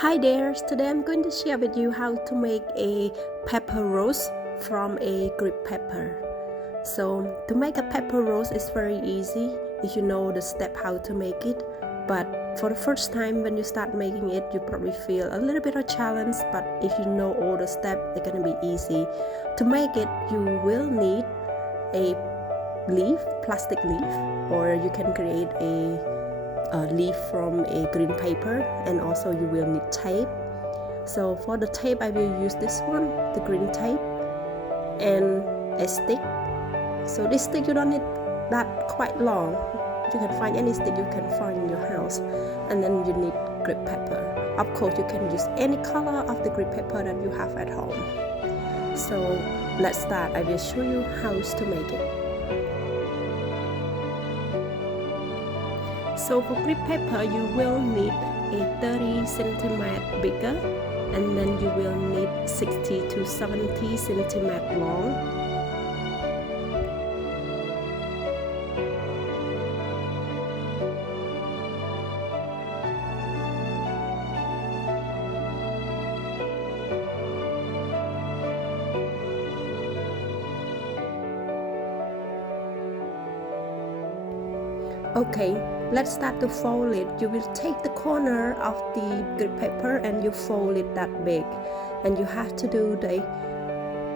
Hi there, today I'm going to share with you how to make a pepper rose from a crepe paper. So to make a pepper rose is very easy if you know the step how to make it, but for the first time when you start making it you probably feel a little bit of challenge, but if you know all the steps it's gonna be easy. To make it you will need a plastic leaf, or you can create a leaf from a green paper, and also you will need tape. So for the tape I will use this one, the green tape, and a stick. So this stick you don't need that quite long, you can find any stick you can find in your house. And then you need crepe paper. Of course you can use any color of the crepe paper that you have at home. So let's start. I will show you how to make it. So for crepe paper you will need a 30 cm bigger, and then you will need 60 to 70 cm long. Okay, let's start to fold it. You will take the corner of the crepe paper and you fold it that big, and you have to do the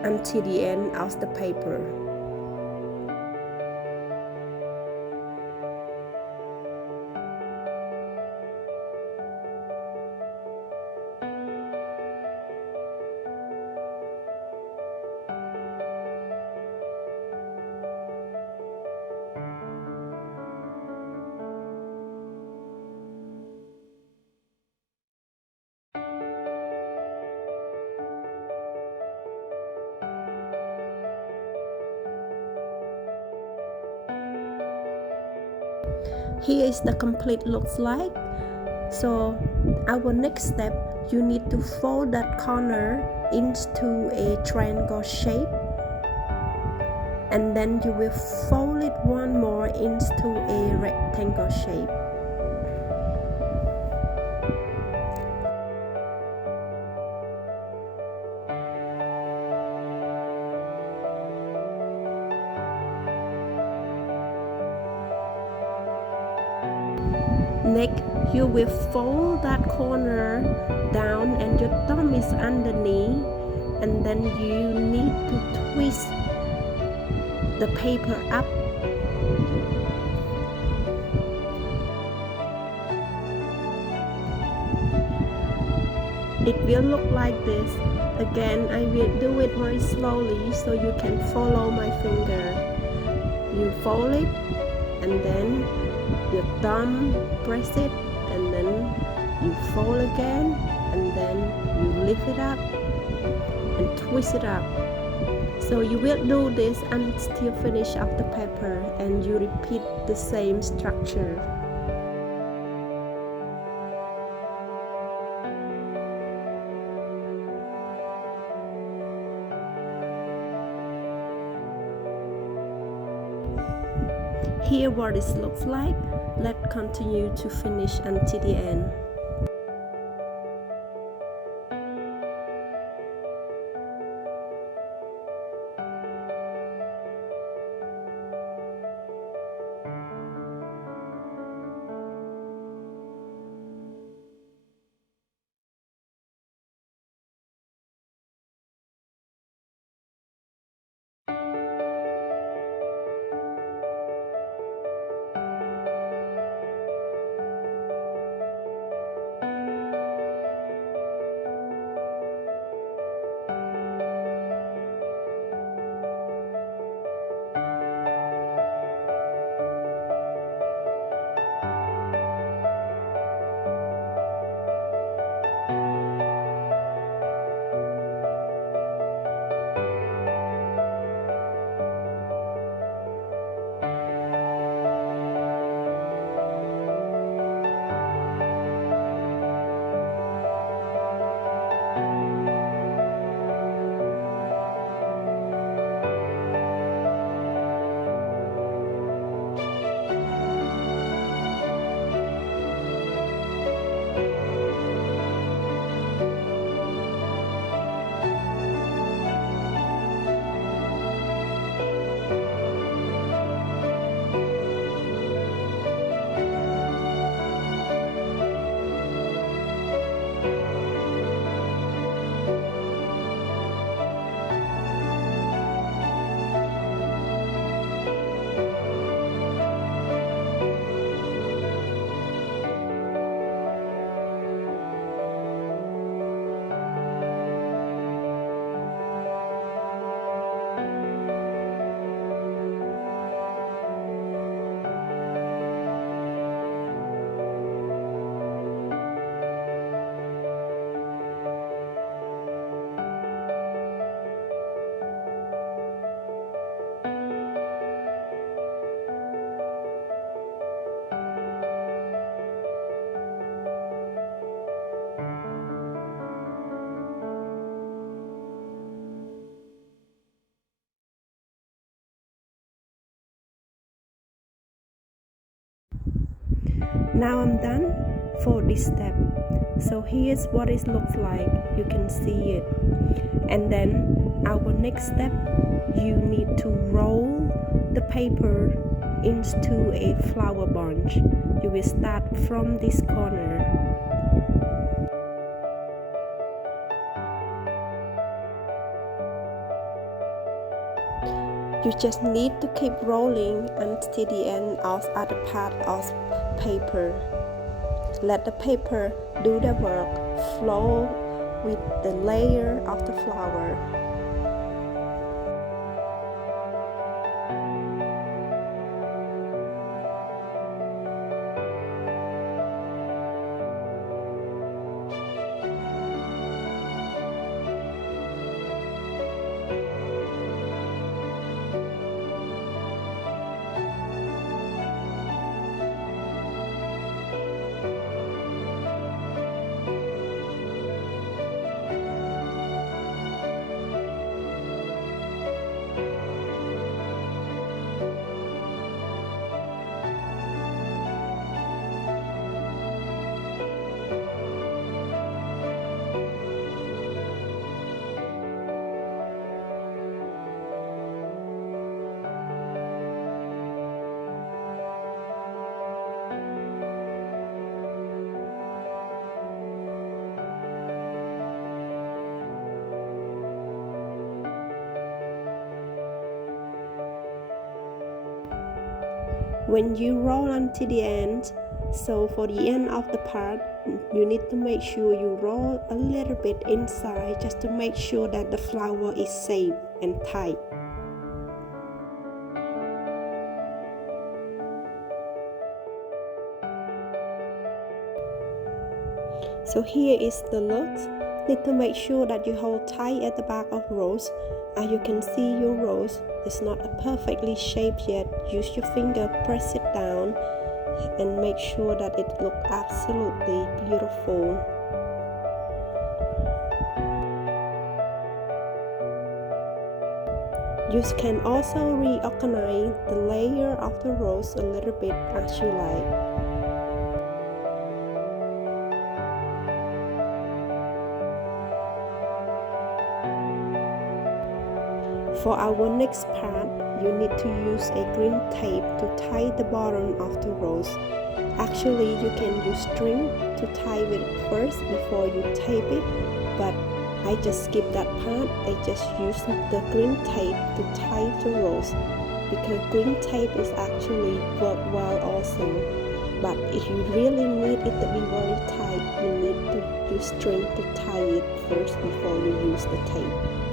until the end of the paper. Here is the complete looks like. So our next step, you need to fold that corner into a triangle shape, and then you will fold it one more into a rectangle shape. Next, you will fold that corner down and your thumb is underneath, and then you need to twist the paper up. It will look like this. Again, I will do it very slowly so you can follow my finger. You fold it, and then your thumb press it, and then you fold again, and then you lift it up and twist it up. So you will do this until finish of the paper, and you repeat the same structure. Here what it looks like. Let's continue to finish until the end. Now I'm done for this step. So here's what it looks like. You can see it. And then our next step, you need to roll the paper into a flower bunch. You will start from this corner. You just need to keep rolling until the end of other part of paper. Let the paper do the work, flow with the layer of the flower. When you roll until the end, so for the end of the part, you need to make sure you roll a little bit inside just to make sure that the flower is safe and tight. So here is the look. Need to make sure that you hold tight at the back of rose. As you can see, your rose is not perfectly shaped yet. Use your finger, press it down, and make sure that it looks absolutely beautiful. You can also reorganize the layer of the rose a little bit as you like. For our next part, you need to use a green tape to tie the bottom of the rose. Actually, you can use string to tie it first before you tape it, but I just skip that part. I just use the green tape to tie the rose because green tape is actually work well also. But if you really need it to be very tight, you need to use string to tie it first before you use the tape.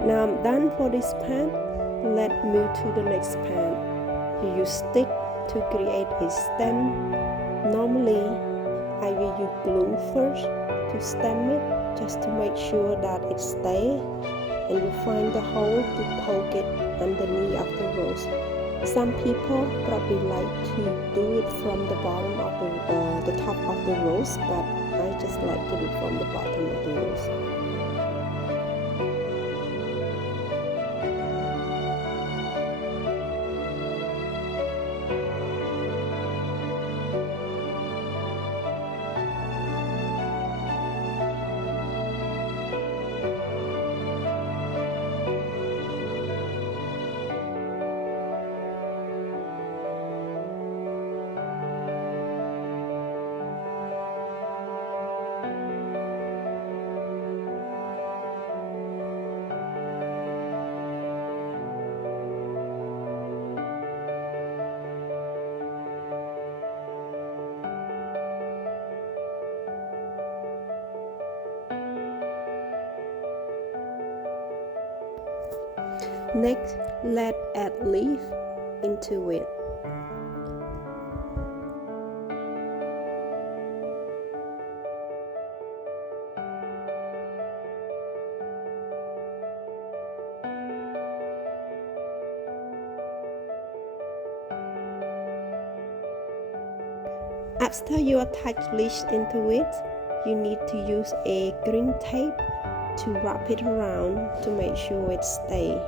Now I'm done for this part. Let's move to the next part. You use stick to create a stem. Normally, I will use glue first to stem it, just to make sure that it stays. And you find the hole to poke it underneath of the rose. Some people probably like to do it from the bottom of the top of the rose, but I just like to do it from the bottom of the rose. Next, let's add leaf into it. After you attach leash into it, you need to use a green tape to wrap it around to make sure it stays.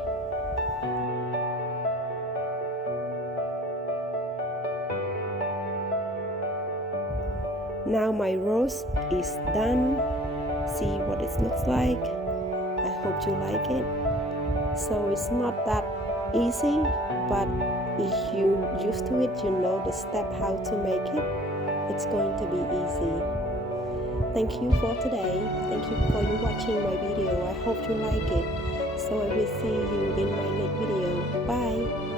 Now my rose is done. See what it looks like. I hope you like it. So it's not that easy, but if you used to it, you know the step how to make it. It's going to be easy. Thank you for today. Thank you for you watching my video. I hope you like it. So I will see you in my next video. Bye.